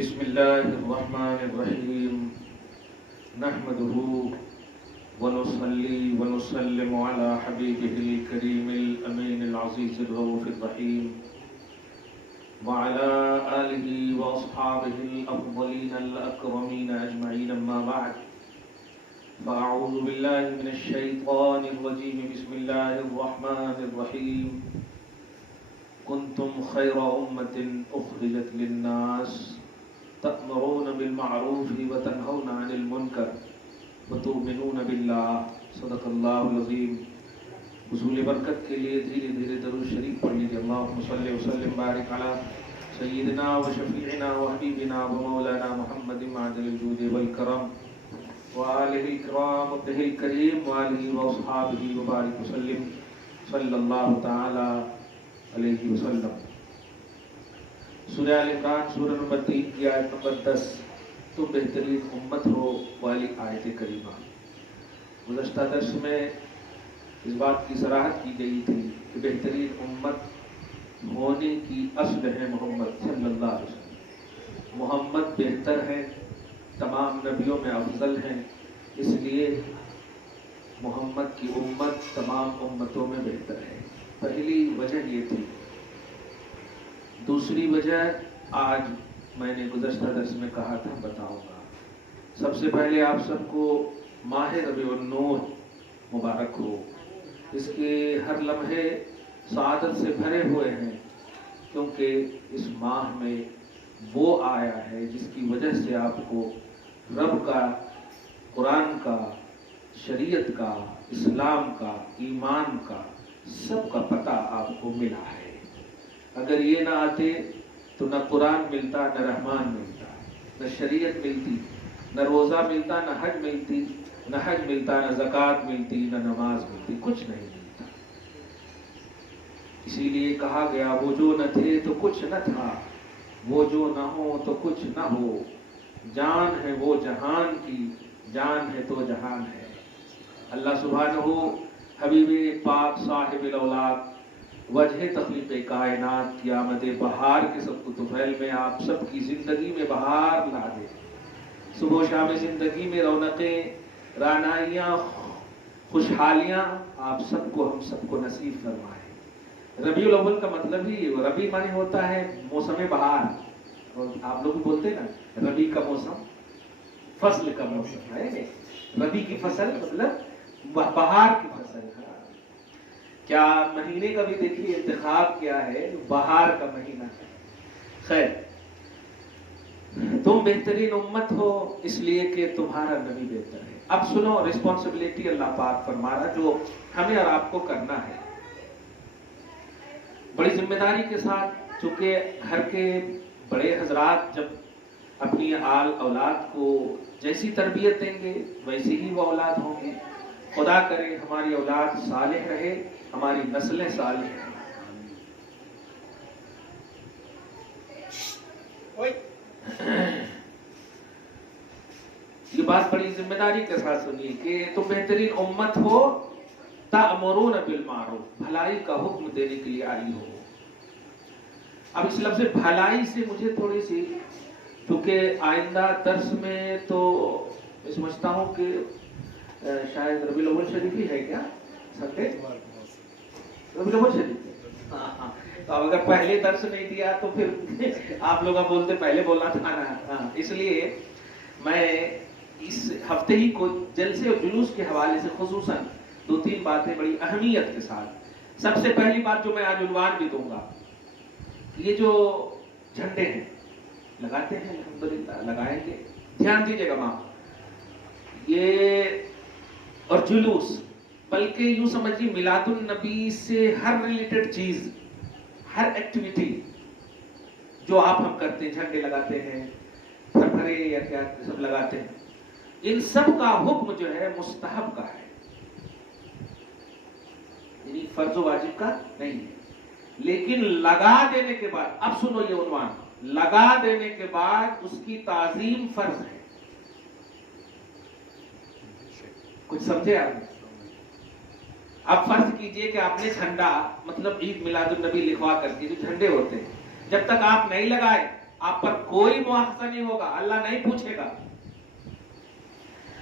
بسم الله الرحمن الرحيم نحمده ونصلي ونسلم على حبيبه الكريم الأمين العزيز الرؤوف الرحيم وعلى آله وأصحابه الأفضلين الأكرمين أجمعين أما بعد فأعوذ بالله من الشيطان الرجيم بسم الله الرحمن الرحيم كنتم خير أمة أخرجت للناس تأمرون بالمعروف وتنهون عن المنکر وتؤمنون باللہ صدق اللہ العظیم۔ حصول برکت کے لیے دھیرے دھیرے درود شریف پڑھ لیجیے۔ اللہم صلی وسلم بارک علی سیدنا و شفیعنا و حبیبنا و مولانا محمد معدل الجود والکرم وآلہ الکرام وابنہ الکریم وآلہ واصحابہ وبارک وسلم صلی اللہ تعالی علیہ وسلم۔ سورہ آل عمران سورہ نمبر 3 کی آیت نمبر 10 تم بہترین امت ہو والی آیت کریمہ۔ گزشتہ درس میں اس بات کی صراحت کی گئی تھی کہ بہترین امت ہونے کی اصل ہے محمد صلی اللہ علیہ وسلم۔ محمد بہتر ہیں، تمام نبیوں میں افضل ہیں، اس لیے محمد کی امت تمام امتوں میں بہتر ہے۔ پہلی وجہ یہ تھی۔ دوسری وجہ آج میں نے گزشتہ درس میں کہا تھا، بتاؤں گا۔ سب سے پہلے آپ سب کو ماہ ربیع النور مبارک ہو۔ اس کے ہر لمحے سعادت سے بھرے ہوئے ہیں، کیونکہ اس ماہ میں وہ آیا ہے جس کی وجہ سے آپ کو رب کا، قرآن کا، شریعت کا، اسلام کا، ایمان کا سب کا پتہ آپ کو ملا ہے۔ اگر یہ نہ آتے تو نہ قرآن ملتا، نہ رحمان ملتا، نہ شریعت ملتی، نہ روزہ ملتا، نہ حج ملتی، نہ حج ملتا، نہ زکوٰۃ ملتی، نہ نماز ملتی، کچھ نہیں ملتا۔ اسی لیے کہا گیا وہ جو نہ تھے تو کچھ نہ تھا، وہ جو نہ ہو تو کچھ نہ ہو، جان ہے وہ جہان کی، جان ہے تو جہان ہے۔ اللہ سبحانہ حبیب پاک صاحب الاولاد وجہ تخلیق کائنات کی آمد بہار کے سب کو طفیل میں آپ سب کی زندگی میں بہار لا دے، صبح و شام زندگی میں رونقیں، رعنائیاں، خوشحالیاں آپ سب کو، ہم سب کو نصیب فرمائے۔ ربیع الاول کا مطلب ہی ربیع معنی ہوتا ہے موسم بہار، اور آپ لوگ بولتے ہیں نا ربیع کا موسم، فصل کا موسم ہے۔ ربیع کی فصل مطلب بہار کی فصل۔ کیا مہینے کا بھی دیکھیے انتخاب کیا ہے، بہار کا مہینہ ہے۔ خیر، تم بہترین امت ہو اس لیے کہ تمہارا نبی بہتر ہے۔ اب سنو رسپانسبلٹی اللہ پاک فرما رہا جو ہمیں اور آپ کو کرنا ہے بڑی ذمہ داری کے ساتھ، چونکہ گھر کے بڑے حضرات جب اپنی آل اولاد کو جیسی تربیت دیں گے ویسی ہی وہ اولاد ہوں گے۔ خدا کرے ہماری اولاد صالح رہے، ہماری نسلیں صالح ہیں۔ یہ بات بڑی ذمہ داری کے ساتھ سنیے کہ تم بہترین امت ہو، تأمرون بالمعروف، بھلائی کا حکم دینے کے لیے آئی ہو۔ اب اس لفظ بھلائی سے مجھے تھوڑی سی، کیونکہ آئندہ درس میں تو میں سمجھتا ہوں کہ شاید ربیع الاول شریف ہی ہے کیا سنڈے؟ ربیع الاول شریف۔ ہاں، تو اب اگر پہلے درس نہیں دیا تو پھر آپ لوگ بولتے پہلے بولنا تھا نا۔ اس لیے میں اس ہفتے ہی کو جلسے اور جلوس کے حوالے سے خصوصاً 2-3 باتیں بڑی اہمیت کے ساتھ۔ سب سے پہلی بات جو میں آج عنوان بھی دوں گا، یہ جو جھنڈے ہیں لگاتے ہیں، الحمدللہ لگائیں گے، دھیان دیجیے گا ماں، یہ اور جلوس، بلکہ یوں سمجھیے میلاد النبی سے ہر ریلیٹڈ چیز، ہر ایکٹیویٹی جو آپ ہم کرتے ہیں، جھنڈے لگاتے ہیں، پھرپھرے یا کیا سب لگاتے ہیں، ان سب کا حکم جو ہے مستحب کا ہے، یعنی فرض و واجب کا نہیں ہے۔ لیکن لگا دینے کے بعد، اب سنو یہ عنوان، لگا دینے کے بعد اس کی تعظیم فرض ہے۔ کچھ سمجھے آپ نے؟ اب فرض کیجئے کہ آپ نے جھنڈا، مطلب عید میلاد النبی لکھوا کر کے جو جھنڈے ہوتے ہیں، جب تک آپ نہیں لگائے آپ پر کوئی مواخذہ نہیں ہوگا، اللہ نہیں پوچھے گا.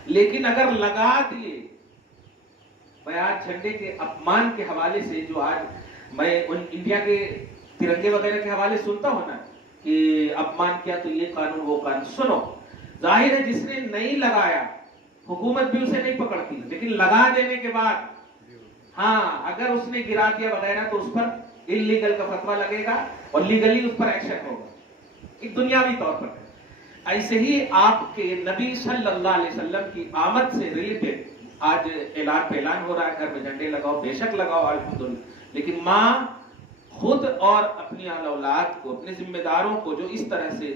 لیکن اگر لگا دیے، میں آج جھنڈے کے اپمان کے حوالے سے، جو آج میں ان انڈیا کے ترنگے وغیرہ کے حوالے سنتا ہوں نا کہ اپمان کیا تو یہ قانون وہ قانون، سنو، ظاہر ہے جس نے نہیں لگایا حکومت بھی اسے نہیں پکڑتی، لیکن لگا دینے کے بعد ہاں اگر اس نے گرا دیا وغیرہ تو اس پر انلیگل کا فتویٰ لگے گا اور لیگلی اس پر ایکشن ہوگا، ایک دنیاوی طور پر. ایسے ہی آپ کے نبی صلی اللہ علیہ وسلم کی آمد سے ریلیٹڈ آج اعلان ہو رہا ہے، گھر میں جھنڈے لگاؤ، بے شک لگاؤ الحمدللہ، لیکن ماں خود اور اپنی اولاد کو، اپنے ذمہ داروں کو جو اس طرح سے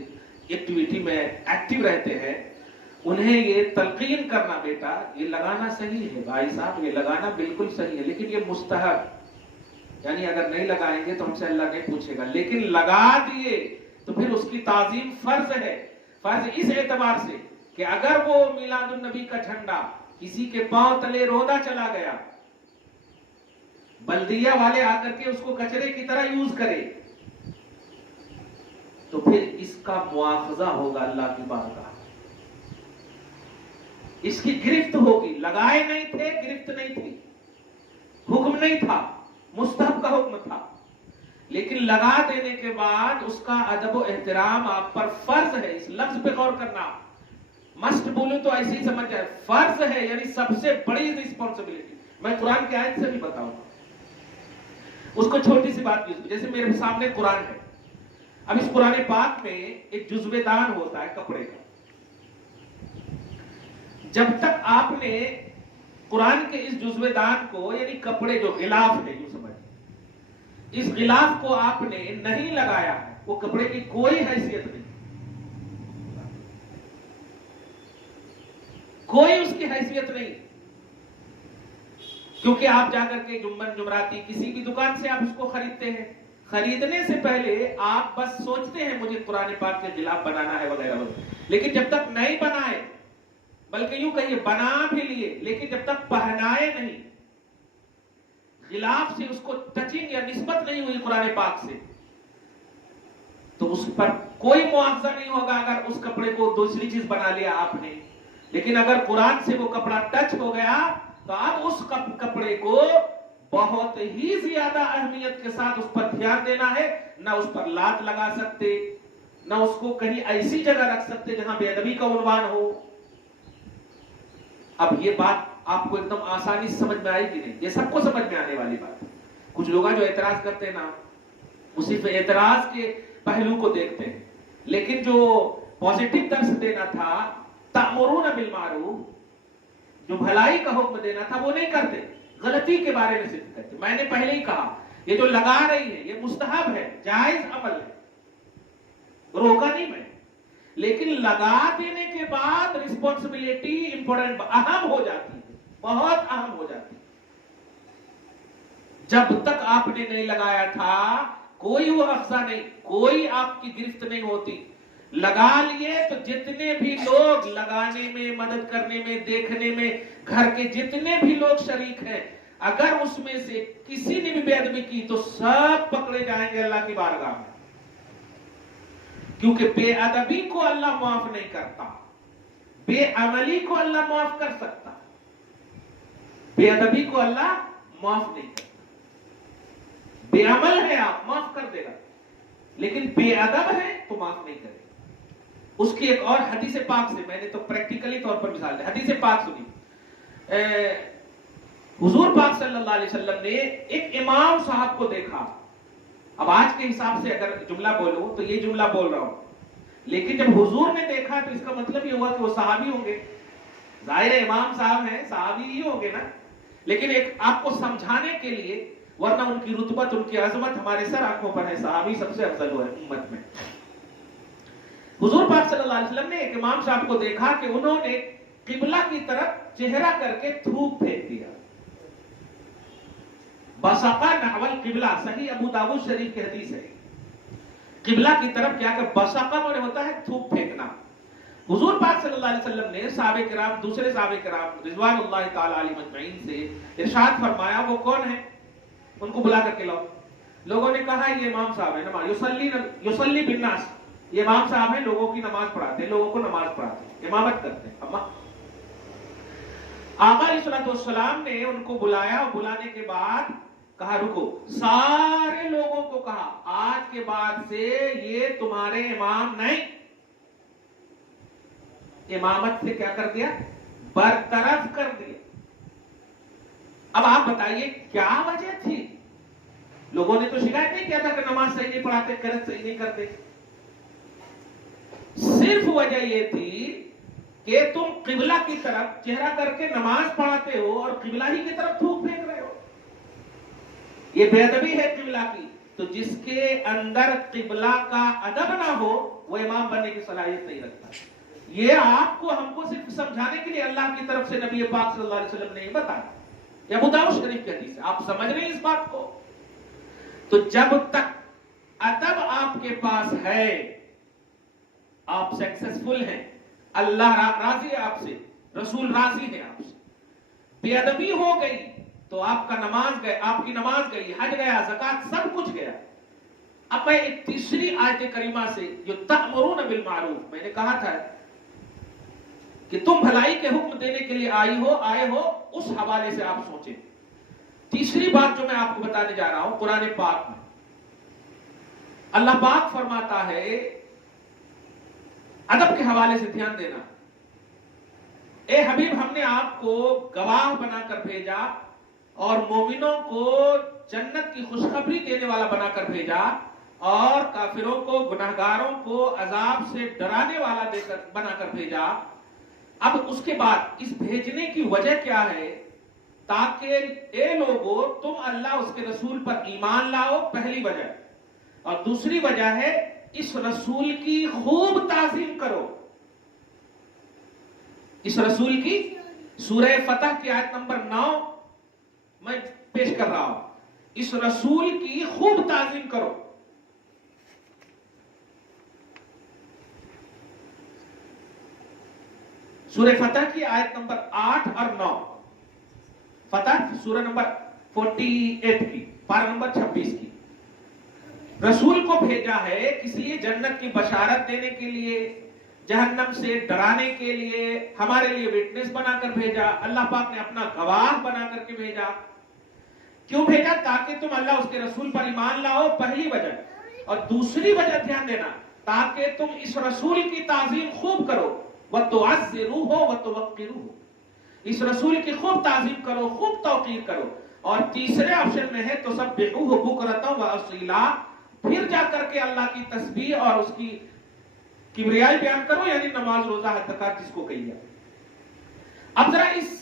ایکٹیویٹی میں ایکٹیو رہتے ہیں، انہیں یہ تلقین کرنا، بیٹا یہ لگانا صحیح ہے، بھائی صاحب یہ لگانا بالکل صحیح ہے، لیکن یہ مستحب، یعنی اگر نہیں لگائیں گے تو ہم سے اللہ نہیں پوچھے گا، لیکن لگا دیے تو پھر اس کی تعظیم فرض ہے. فرض اس اعتبار سے کہ اگر وہ میلاد النبی کا جھنڈا کسی کے پاؤں تلے روندا چلا گیا، بلدیہ والے آ کر کے اس کو کچرے کی طرح یوز کرے، تو پھر اس کا مواخذہ ہوگا اللہ کی بارگاہ، اس کی گرفت ہوگی. لگائے نہیں تھے، گرفت نہیں تھی، حکم نہیں تھا، مستحب کا حکم تھا، لیکن لگا دینے کے بعد اس کا ادب و احترام آپ پر فرض ہے. اس لفظ پہ غور کرنا، مسٹ بولوں تو ایسے ہی سمجھ جائے، فرض ہے یعنی سب سے بڑی رسپانسبلٹی. میں قرآن کی آیت سے بھی بتاؤں گا، اس کو چھوٹی سی بات کی، جیسے میرے سامنے قرآن ہے، اب اس قرآن پاک میں ایک جزوے دان ہوتا ہے کپڑے کا. جب تک آپ نے قرآن کے اس جزوے دان کو، یعنی کپڑے جو غلاف ہے، یوں سمجھ، اس غلاف کو آپ نے نہیں لگایا ہے، وہ کپڑے کی کوئی حیثیت نہیں، کوئی اس کی حیثیت نہیں. کیونکہ آپ جا کر کے جمعن جمراتی کسی بھی دکان سے آپ اس کو خریدتے ہیں، خریدنے سے پہلے آپ بس سوچتے ہیں مجھے قرآن پاک کے غلاف بنانا ہے وغیرہ وغیرہ، لیکن جب تک نہیں بنائے، بلکہ یوں کہیے بنا بھی لیے، لیکن جب تک پہنائے نہیں، غلاف سے اس کو ٹچنگ یا نسبت نہیں ہوئی قرآن پاک سے، تو اس پر کوئی مواخذہ نہیں ہوگا اگر اس کپڑے کو دوسری چیز بنا لیا آپ نے. لیکن اگر قرآن سے وہ کپڑا ٹچ ہو گیا تو اب اس کپڑے کو بہت ہی زیادہ اہمیت کے ساتھ اس پر دھیان دینا ہے. نہ اس پر لات لگا سکتے، نہ اس کو کہیں ایسی جگہ رکھ سکتے جہاں بے ادبی کا عنوان ہو. اب یہ بات آپ کو ایک دم آسانی سے سمجھ میں آئے گی نہیں، یہ سب کو سمجھ میں آنے والی بات ہے. کچھ لوگ جو اعتراض کرتے ہیں نا، وہ صرف اعتراض کے پہلو کو دیکھتے ہیں، لیکن جو پازیٹیو درس دینا تھا، تأمرون بالمعروف، جو بھلائی کا حکم دینا تھا وہ نہیں کرتے، غلطی کے بارے میں صرف کرتے. میں نے پہلے ہی کہا یہ جو لگا رہی ہے یہ مستحب ہے، جائز عمل ہے، روکا نہیں میں، لیکن لگا دینے کے بعد رسپانسبلٹی امپورٹنٹ اہم ہو جاتی ہے، بہت اہم ہو جاتی ہے. جب تک آپ نے نہیں لگایا تھا کوئی وہ اخذہ نہیں، کوئی آپ کی گرفت نہیں ہوتی. لگا لیے تو جتنے بھی لوگ لگانے میں، مدد کرنے میں، دیکھنے میں، گھر کے جتنے بھی لوگ شریک ہیں، اگر اس میں سے کسی نے بھی بے ادبی کی تو سب پکڑے جائیں گے اللہ کی بارگاہ میں. کیونکہ بے ادبی کو اللہ معاف نہیں کرتا، بے عملی کو اللہ معاف کر سکتا، بے ادبی کو اللہ معاف نہیں کرتا. بے عمل ہے آپ معاف کر دے گا، لیکن بے ادب ہے تو معاف نہیں کرے. اس کی ایک اور حدیث پاک سے میں نے تو پریکٹیکلی طور پر مثال دی. حدیث پاک سنی، حضور پاک صلی اللہ علیہ وسلم نے ایک امام صاحب کو دیکھا. اب آج کے حساب سے اگر جملہ بولوں تو یہ جملہ بول رہا ہوں، لیکن جب حضور نے دیکھا تو اس کا مطلب یہ ہوا کہ وہ صحابی ہوں گے. ظاہر امام صاحب ہیں، صحابی ہی ہوں گے نا، لیکن ایک آپ کو سمجھانے کے لیے، ورنہ ان کی رتبت، ان کی عظمت ہمارے سر آنکھوں پر ہے. صحابی سب سے افضل ہے امت میں. حضور پاک صلی اللہ علیہ وسلم نے ایک امام صاحب کو دیکھا کہ انہوں نے قبلہ کی طرف چہرہ کر کے تھوک پھینک دیا. بصقہ نحو القبلہ، صحیح ابو داؤد شریف کی حدیث ہے. قبلہ کی طرف کیا کہ بصقہ معنی ہوتا ہے تھوک پھینکنا. حضور پاک صلی اللہ علیہ وسلم نے صحابہ کرام، دوسرے صحابہ کرام رضوان اللہ تعالی علیہم اجمعین سے ارشاد فرمایا وہ کون ہے، ان کو بلا کر کے لاؤ. لوگوں نے کہا یہ امام صاحب ہے، نماز یصلی بالناس، یہ امام صاحب ہیں، لوگوں کی نماز پڑھاتے ہیں، لوگوں کو نماز پڑھاتے ہیں، امامت کرتے ہیں. اما آقا علیہ الصلوۃ والسلام نے ان کو بلایا، اور بلانے کے بعد کہا رکو، سارے لوگوں کو کہا آج کے بعد سے یہ تمہارے امام نہیں. امامت سے کیا کر دیا؟ برطرف کر دیا. اب آپ بتائیے کیا وجہ تھی؟ لوگوں نے تو شکایت نہیں کیا تھا کہ نماز صحیح نہیں پڑھاتے، قرات صحیح نہیں کرتے. صرف وجہ یہ تھی کہ تم قبلہ کی طرف چہرہ کر کے نماز پڑھاتے ہو اور قبلہ ہی کی طرف تھوک پھینک رہے ہو. یہ بے ادبی ہے قبلہ کی. تو جس کے اندر قبلہ کا ادب نہ ہو وہ امام بننے کی صلاحیت نہیں رکھتا. یہ آپ کو ہم کو صرف سمجھانے کے لیے اللہ کی طرف سے نبی پاک صلی اللہ علیہ وسلم نے بتایا. یہ ابو داؤد شریف کی حدیث ہے. آپ سمجھ رہے ہیں اس بات کو؟ تو جب تک ادب آپ کے پاس ہے آپ سکسیسفل ہیں، اللہ راضی ہے آپ سے، رسول راضی ہے آپ سے. بے ادبی ہو گئی تو آپ کا نماز گئے، آپ کی نماز گئی، حج گیا، زکات سب کچھ گیا. اب میں ایک تیسری آیت کریمہ سے جو تأمرون بالمعروف، میں نے کہا تھا کہ تم بھلائی کے حکم دینے کے لیے آئے ہو، اس حوالے سے آپ سوچیں. تیسری بات جو میں آپ کو بتانے جا رہا ہوں، قرآن پاک میں اللہ پاک فرماتا ہے، ادب کے حوالے سے دھیان دینا. اے حبیب، ہم نے آپ کو گواہ بنا کر بھیجا اور مومنوں کو جنت کی خوشخبری دینے والا بنا کر بھیجا، اور کافروں کو، گناہگاروں کو عذاب سے ڈرانے والا بنا کر بھیجا. اب اس کے بعد اس بھیجنے کی وجہ کیا ہے؟ تاکہ اے لوگو تم اللہ اس کے رسول پر ایمان لاؤ، پہلی وجہ. اور دوسری وجہ ہے اس رسول کی خوب تعظیم کرو. اس رسول کی سورہ فتح کی آیت نمبر 9 میں پیش کر رہا ہوں. اس رسول کی خوب تعظیم کرو. سورہ فتح کی آیت نمبر 8 اور 9. فتح سورہ نمبر 48 کی، پارہ نمبر 26 کی. رسول کو بھیجا ہے کس لیے؟ جنت کی بشارت دینے کے لیے، جہنم سے ڈرانے کے لیے، ہمارے لیے وٹنس بنا کر بھیجا. اللہ پاک نے اپنا گواہ بنا کر کے بھیجا. کیوں بھیجا؟ تاکہ تم اللہ اس کے رسول پر ایمان لاؤ، پہلی وجہ. اور دوسری وجہ دھیان دینا، تاکہ تم اس رسول کی تعظیم خوب کرو. وَتُعَزِّرُوهُ وَتُوَقِّرُوهُ، اس رسول کی خوب تعظیم کرو، خوب توقیر کرو. اور تیسرے آپشن میں ہے تُسَبِّحُوهُ بُكْرَةً وَأَصِيلًا، پھر جا کر کے اللہ کی تسبیح اور اس کی کبریائی بیان کرو، یعنی نماز، روزہ، حج، زکات جس کو کہیے. اب ذرا اس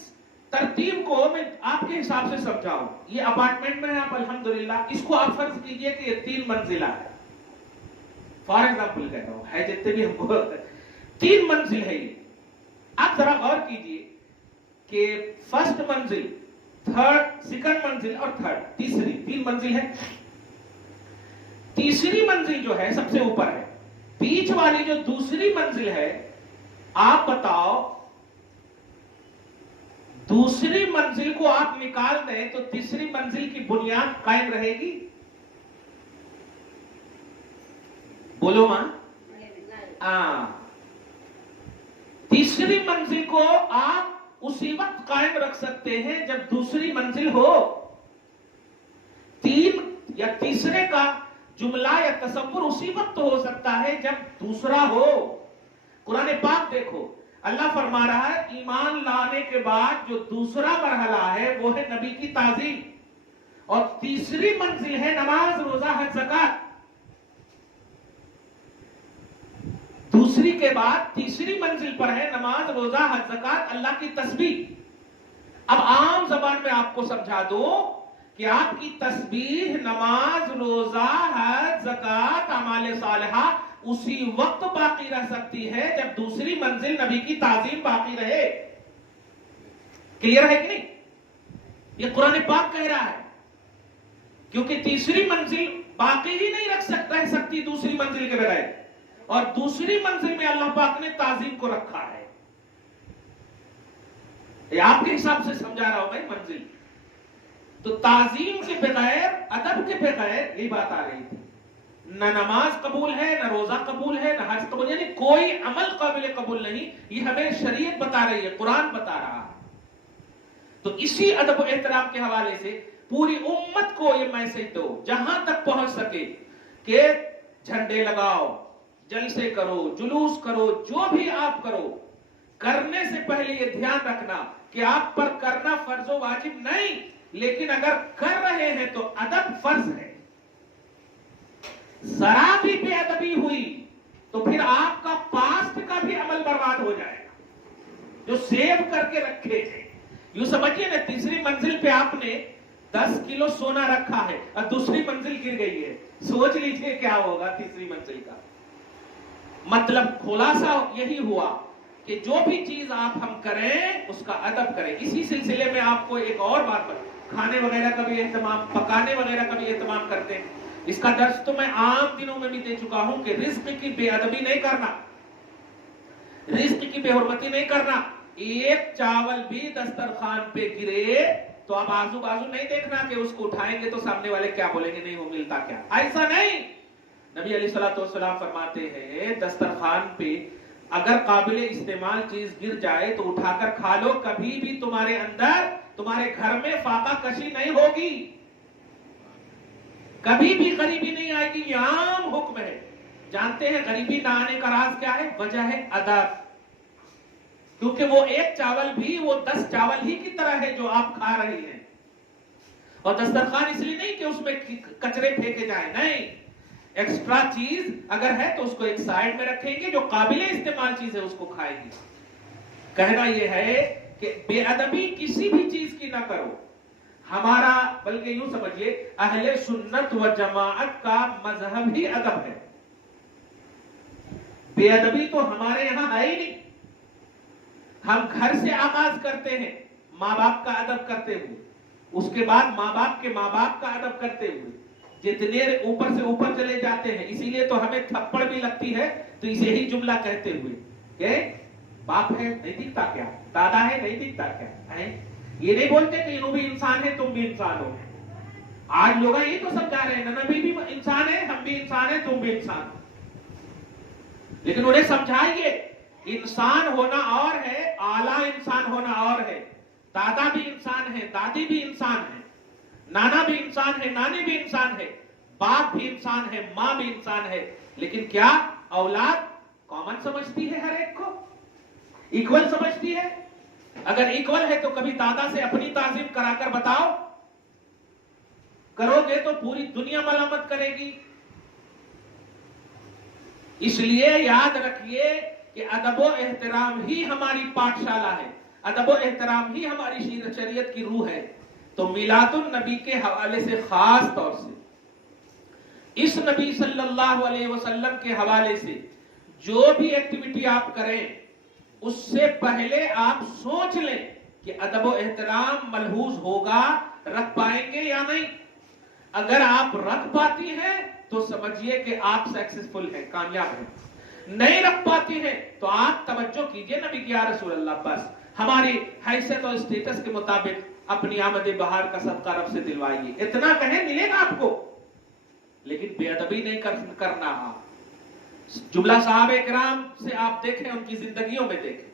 ترتیب کو میں آپ کے حساب سے سمجھاؤں. یہ اپارٹمنٹ میں ہے آپ الحمدللہ، اس کو آپ فرض کیجئے کہ یہ 3 منزلہ ہے. فار ایگزامپل کہتا ہوں، ہے جتنے بھی ہم کو 3 منزل ہے یہ. آپ ذرا غور کیجئے کہ فرسٹ منزل، سیکنڈ منزل اور تھرڈ، تیسری 3 منزل ہے. تیسری منزل جو ہے سب سے اوپر ہے. بیچ والی جو دوسری منزل ہے، آپ بتاؤ دوسری منزل کو آپ نکال دیں تو تیسری منزل کی بنیاد قائم رہے گی؟ بولو ماں. تیسری منزل کو آپ اسی وقت قائم رکھ سکتے ہیں جب دوسری منزل ہو. 3 یا تیسرے کا جملہ یا تصور اسی وقت ہو سکتا ہے جب دوسرا ہو. قرآن پاک دیکھو، اللہ فرما رہا ہے ایمان لانے کے بعد جو دوسرا مرحلہ ہے وہ ہے نبی کی تعظیم، اور تیسری منزل ہے نماز، روزہ، حج، زکات. دوسری کے بعد تیسری منزل پر ہے نماز، روزہ، حج، زکات، اللہ کی تسبیح. اب عام زبان میں آپ کو سمجھا دو کہ آپ کی تسبیح، نماز، روزہ، حج، زکات، اعمال صالحہ اسی وقت باقی رہ سکتی ہے جب دوسری منزل نبی کی تعظیم باقی رہے. کلیئر ہے کہ نہیں؟ یہ قرآن پاک کہہ رہا ہے، کیونکہ تیسری منزل باقی ہی نہیں رہ سکتی دوسری منزل کے بغیر، اور دوسری منزل میں اللہ پاک نے تعظیم کو رکھا ہے. یہ آپ کے حساب سے سمجھا رہا ہوں میں منزل. تو تعظیم کے بغیر، ادب کے بغیر، یہی بات آ رہی تھی، نہ نماز قبول ہے، نہ روزہ قبول ہے، نہ حج قبول، یعنی کوئی عمل قابل قبول نہیں. یہ ہمیں شریعت بتا رہی ہے، قرآن بتا رہا ہے. تو اسی ادب و احترام کے حوالے سے پوری امت کو یہ میسج دو جہاں تک پہنچ سکے کہ جھنڈے لگاؤ، جلسے کرو، جلوس کرو، جو بھی آپ کرو، کرنے سے پہلے یہ دھیان رکھنا کہ آپ پر کرنا فرض و واجب نہیں، لیکن اگر کر رہے ہیں تو ادب فرض ہے. ذرا بھی بے ادبی ہوئی تو پھر آپ کا پاسٹ کا بھی عمل برباد ہو جائے گا جو سیو کر کے رکھے تھے. یوں سمجھیے نا، تیسری منزل پہ آپ نے 10 کلو سونا رکھا ہے اور دوسری منزل گر گئی ہے، سوچ لیجئے کیا ہوگا تیسری منزل کا. مطلب خلاصہ یہی ہوا کہ جو بھی چیز آپ ہم کریں اس کا ادب کریں. اسی سلسلے میں آپ کو ایک اور بات پر کھانے وغیرہ کا بھی اہتمام، پکانے وغیرہ کا بھی اہتمام کرتے ہیں. اس کا درس تو میں عام دنوں میں بھی دے چکا ہوں کہ رزق کی بے ادبی نہیں کرنا، رزق کی بے حرمتی نہیں کرنا. ایک چاول بھی دسترخوان پہ گرے تو آپ آزو بازو نہیں دیکھنا کہ اس کو اٹھائیں گے تو سامنے والے کیا بولیں گے، نہیں وہ ملتا کیا، ایسا نہیں. نبی علیہ الصلوۃ والسلام فرماتے ہیں دسترخوان پہ اگر قابل استعمال چیز گر جائے تو اٹھا کر کھا لو، کبھی بھی تمہارے اندر، تمہارے گھر میں فاقہ کشی نہیں ہوگی، کبھی بھی غریبی نہیں آئے گی. یہ عام حکم ہے. جانتے ہیں غریبی نہ آنے کا راز کیا ہے؟ وجہ ہے ادب. کیونکہ وہ ایک چاول بھی وہ 10 چاول ہی کی طرح ہے جو آپ کھا رہے ہیں. اور دسترخوان اس لیے نہیں کہ اس میں کچرے پھینکے جائیں، نہیں، ایکسٹرا چیز اگر ہے تو اس کو ایک سائڈ میں رکھیں گے، جو قابل استعمال چیز ہے اس کو کھائیں گے. کہنا یہ ہے کہ بے ادبی کسی بھی چیز کی نہ کرو. ہمارا بلکہ یوں سمجھیے اہل سنت و جماعت کا مذہب ہی ادب ہے. بے ادبی تو ہمارے یہاں ہے ہی نہیں. ہم گھر سے آغاز کرتے ہیں ماں باپ کا ادب کرتے ہوئے، اس کے بعد ماں باپ کے ماں باپ کا ادب کرتے ہوئے جتنے اوپر سے اوپر چلے جاتے ہیں. اسی لیے تو ہمیں تھپڑ بھی لگتی ہے تو اسے ہی جملہ کہتے ہوئے کہ باپ ہے نہیں دکھتا کیا، دادا ہے نہیں دکھتا کیا. یہ نہیں بولتے کہ انہوں بھی انسان ہے تم بھی انسان ہو. آج لوگ یہ تو سمجھا رہے ہیں نبی بھی انسان ہے، ہم بھی انسان ہیں، تم بھی انسان. لیکن انہیں سمجھائیے انسان ہونا اور ہے، اعلیٰ انسان ہونا اور ہے. دادا بھی انسان ہے، دادی بھی انسان ہے، نانا بھی انسان ہے، نانی بھی انسان ہے، باپ بھی انسان ہے، ماں بھی انسان ہے. لیکن کیا اولاد کامن سمجھتی ہے، ہر ایک کو ایکول سمجھتی ہے؟ اگر ایکول ہے تو کبھی دادا سے اپنی تعظیم کرا کر بتاؤ. کرو گے تو پوری دنیا ملامت کرے گی. اس لیے یاد رکھیے کہ ادب و احترام ہی ہماری پاٹھشالہ ہے، ادب و احترام ہی ہماری شریعت کی روح ہے. تو میلاد النبی کے حوالے سے خاص طور سے اس نبی صلی اللہ علیہ وسلم کے حوالے سے جو بھی ایکٹیویٹی آپ کریں اس سے پہلے آپ سوچ لیں کہ ادب و احترام ملحوظ ہوگا، رکھ پائیں گے یا نہیں. اگر آپ رکھ پاتی ہیں تو سمجھیے کہ آپ سکسیسفل ہیں، کامیاب ہیں. نہیں رکھ پاتی ہیں تو آپ توجہ کیجئے نبی کی یا رسول اللہ، بس ہماری حیثیت اور اسٹیٹس کے مطابق اپنی آمد بہار کا صدقہ رب سے دلوائیے. اتنا کہیں ملے گا آپ کو، لیکن بے ادبی نہیں کرنا. جملہ صحابہ کرام سے آپ دیکھیں، ان کی زندگیوں میں دیکھیں،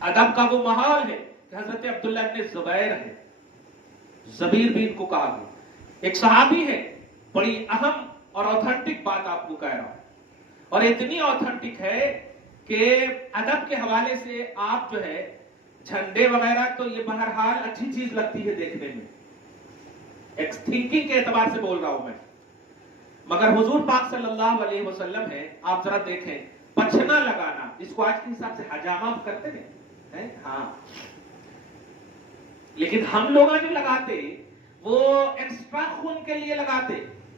ادب کا وہ ماحول ہے کہ حضرت عبداللہ ابن زبیر ہے، زبیر بھی ان کو کہا گیا، ایک صحابی ہے. بڑی اہم اور اوتھنٹک بات آپ کو کہہ رہا ہوں، اور اتنی اوتھنٹک ہے کہ ادب کے حوالے سے آپ جو ہے جھنڈے وغیرہ تو یہ بہرحال اچھی چیز لگتی ہے دیکھنے میں، ایک تھنکنگ کے اعتبار سے بول رہا ہوں میں، مگر حضور پاک صلی اللہ علیہ وسلم ہے. آپ ذرا دیکھیں پچھنا لگانا، اس کو آج کے حساب سے حجامہ کرتے ہیں، ہاں، لیکن ہم لوگ جو لگاتے وہ ایکسٹرا خون کے لیے لگاتے،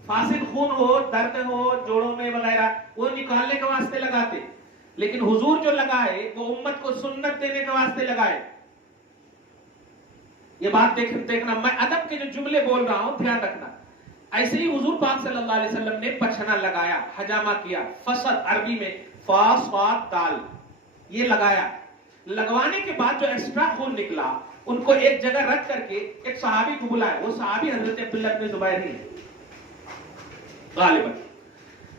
فاسد خون ہو، درد ہو جوڑوں میں وغیرہ، وہ نکالنے کے واسطے لگاتے. لیکن حضور جو لگائے وہ امت کو سنت دینے کے واسطے لگائے. یہ بات دیکھنا، میں ادب کے جو جملے بول رہا ہوں دھیان رکھنا. ایسے ہی حضور پاک صلی اللہ علیہ وسلم نے پچھنا لگایا، حجامہ کیا، فصد عربی میں فا صاد دال، یہ لگایا. لگوانے کے بعد جو ایکسٹرا خون نکلا ان کو ایک جگہ رکھ کر کے ایک صحابی کو بلایا. وہ صحابی حضرت عبداللہ بن زبیر ہی ہے غالباً.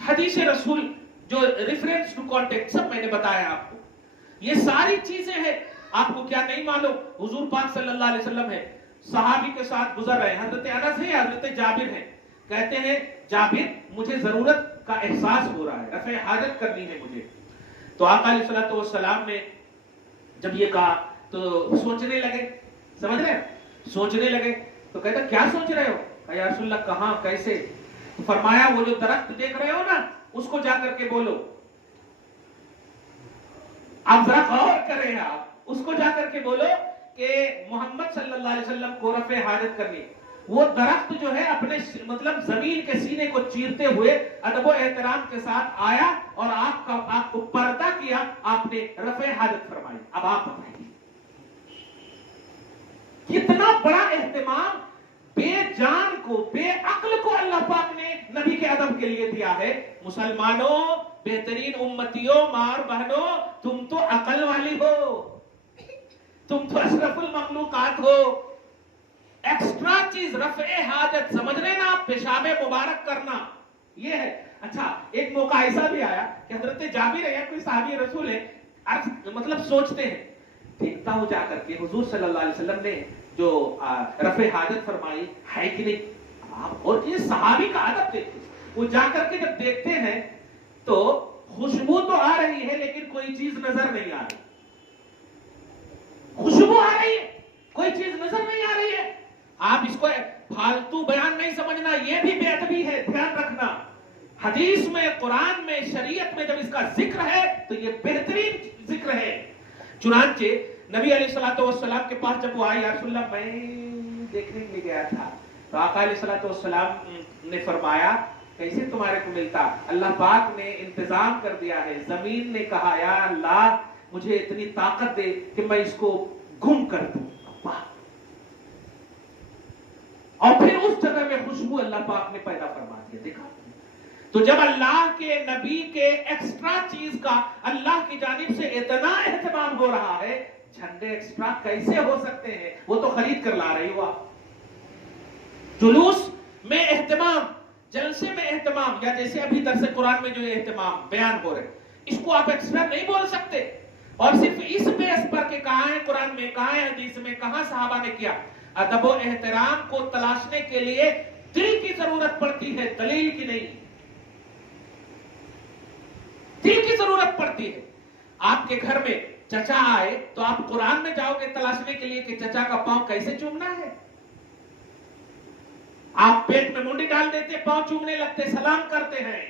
حدیث رسول جو ریفرنس ٹو کانٹیکٹ سب میں نے بتایا آپ کو. یہ ساری چیزیں ہیں. آپ کو کیا نہیں معلوم؟ حضور پاک صلی اللہ علیہ وسلم ہے صحابی کے ساتھ گزر رہے ہیں. حضرت انس ہے، حضرت جابر ہے. کہتے ہیں جابر مجھے ضرورت کا احساس ہو رہا ہے، رفع حاجت کرنی ہے مجھے. تو آقا علیہ الصلوۃ والسلام نے جب یہ کہا تو سوچنے لگے. سمجھ رہے ہیں؟ سوچنے لگے. تو کہتا کیا سوچ رہے ہو؟ کہ یا رسول اللہ کہاں کیسے؟ تو فرمایا وہ جو درخت دیکھ رہے ہو نا اس کو جا کر کے بولو. آپ ذرا غور کریں، آپ اس کو جا کر کے بولو کہ محمد صلی اللہ علیہ وسلم کو رفع حاجت کرنی. وہ درخت جو ہے اپنے مطلب زمین کے سینے کو چیرتے ہوئے ادب و احترام کے ساتھ آیا اور آپ کو پردہ کیا، آپ نے رفع حاجت فرمائی. اب آپ بتائیے کتنا بڑا اہتمام بے جان کو، بے عقل کو اللہ پاک نے نبی کے ادب کے لیے دیا ہے. مسلمانوں، بہترین امتیوں، ماں بہنوں، تم تو عقل والی ہو، تم تو اشرف المخلوقات ہو. ایکسٹرا چیز رفع حاجت سمجھ رہے نا آپ، پیشاب مبارک کرنا یہ ہے. اچھا ایک موقع ایسا بھی آیا کہ حضرت جابر ہے یا کوئی صحابی رسول ہے، مطلب سوچتے ہیں دیکھتا ہوں جا کر کے حضور صلی اللہ علیہ وسلم نے جو رفع حاجت فرمائی ہے کہ نہیں. اور یہ صحابی کا ادب دیکھتے، وہ جا کر کے جب دیکھتے ہیں تو خوشبو تو آ رہی ہے لیکن کوئی چیز نظر نہیں آ رہی. خوشبو آ رہی ہے، کوئی چیز نظر نہیں آ رہی ہے. آپ اس کو فالتو بیان نہیں سمجھنا، یہ بھی بے ادبی ہے، دھیان رکھنا. حدیث میں، قرآن میں، شریعت میں جب اس کا ذکر ہے تو یہ بہترین ذکر ہے. چنانچہ نبی علیہ الصلوۃ والسلام کے پاس جب وہ آئے، یا رسول اللہ میں دیکھنے کے لیے گیا تھا، تو آقا علیہ الصلوۃ والسلام نے فرمایا کیسے تمہارے کو ملتا؟ اللہ پاک نے انتظام کر دیا ہے. زمین نے کہا یا اللہ مجھے اتنی طاقت دے کہ میں اس کو گم کر دوں. اور پھر اس جگہ میں خوشبو اللہ پاک نے پیدا فرما دیا. دیکھا؟ تو جب اللہ کے نبی کے ایکسٹرا چیز کا اللہ کی جانب سے اتنا اہتمام ہو رہا ہے، جھنڈے ایکسٹرا کیسے ہو سکتے ہیں؟ وہ تو خرید کر لا رہی ہوا. جلوس میں اہتمام، جلسے میں اہتمام، یا جیسے ابھی درس قرآن میں جو اہتمام بیان ہو رہے، اس کو آپ ایکسٹرا نہیں بول سکتے. اور صرف اس بیس پر کہ کہاں ہے قرآن میں، کہاں ہے حدیث میں، کہاں صحابہ نے کیا. ادب و احترام کو تلاشنے کے لیے دل کی ضرورت پڑتی ہے، دلیل کی نہیں. دل کی ضرورت پڑتی ہے. آپ کے گھر میں چچا آئے تو آپ قرآن میں جاؤ گے تلاشنے کے لیے کہ چچا کا پاؤں کیسے چومنا ہے. آپ پیٹ میں منڈی ڈال دیتے، پاؤں چومنے لگتے، سلام کرتے ہیں.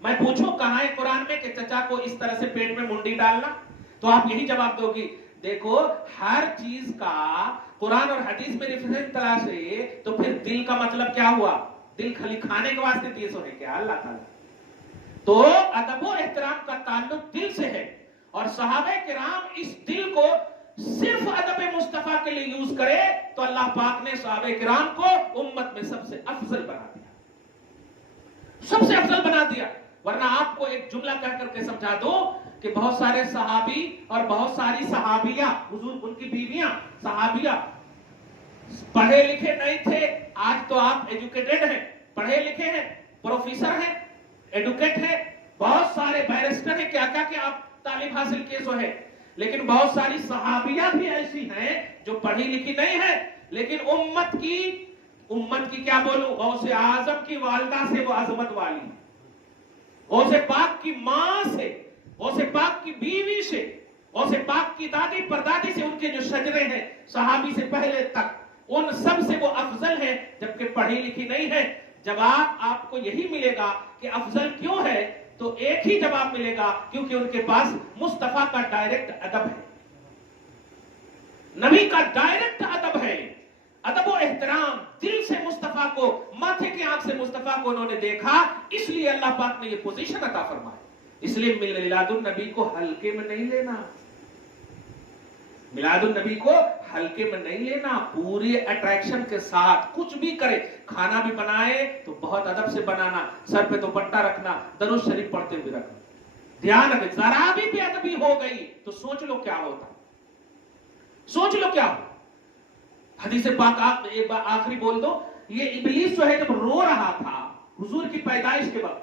میں پوچھوں کہاں ہے قرآن میں کہ چچا کو اس طرح سے پیٹ میں منڈی ڈالنا؟ تو آپ یہی جواب دو گی دیکھو ہر چیز کا قرآن اور حدیث میں ریفرنس تلاش ہے. تو پھر دل کا مطلب کیا ہوا؟ دل خالی کھانے کے واسطے دیے سو ہے کیا اللہ تعالیٰ؟ تو ادب و احترام کا تعلق دل سے ہے. اور صحابہ کرام اس دل کو صرف ادب مصطفیٰ کے لیے یوز کرے تو اللہ پاک نے صحابہ کرام کو امت میں سب سے افضل بنا دیا، سب سے افضل بنا دیا. ورنہ آپ کو ایک جملہ کہہ کر کے سمجھا دو کہ بہت سارے صحابی اور بہت ساری صحابیہ، حضور ان کی بیویاں صحابیہ، پڑھے لکھے نہیں تھے. آج تو آپ ایجوکیٹڈ ہیں، پڑھے لکھے ہیں، پروفیسر ہیں، ایڈوکیٹ ہیں، بہت سارے بیرسٹر ہیں، کیا کیا کہ آپ تعلیم حاصل کیے سو ہے. لیکن بہت ساری صحابیہ بھی ایسی ہیں جو پڑھی لکھی نہیں ہے لیکن امت کی کیا بولوں، غوث اعظم کی والدہ سے وہ عظمت والی، غوث پاک کی ماں سے، غوث پاک کی بیوی سے، غوث پاک کی دادی پردادی سے، ان کے جو شجرے ہیں صحابی سے پہلے تک، ان سب سے وہ افضل ہے جبکہ پڑھی لکھی نہیں ہے. جواب آپ کو یہی ملے گا کہ افضل کیوں ہے تو ایک ہی جواب ملے گا، کیونکہ ان کے پاس مصطفیٰ کا ڈائریکٹ ادب ہے، نبی کا ڈائریکٹ ادب ہے. ادب و احترام دل سے مصطفیٰ کو، ماتھے کی آنکھ سے مصطفیٰ کو انہوں نے دیکھا، اس لیے اللہ پاک نے یہ پوزیشن عطا فرمائی. اس لیے میلاد النبی کو ہلکے میں نہیں لینا، میلاد النبی کو ہلکے میں نہیں لینا، پوری اٹریکشن کے ساتھ. کچھ بھی کرے، کھانا بھی بنائے تو بہت ادب سے بنانا، سر پہ دوپٹہ رکھنا، درود شریف پڑھتے ہوئے رکھنا. دھیان رکھے ذرا بھی بے ادبی ہو گئی تو سوچ لو کیا ہوتا، سوچ لو کیا ہو. حدیث پاک آخری بول دو، یہ ابلیس جو ہے جب رو رہا تھا حضور کی پیدائش کے وقت،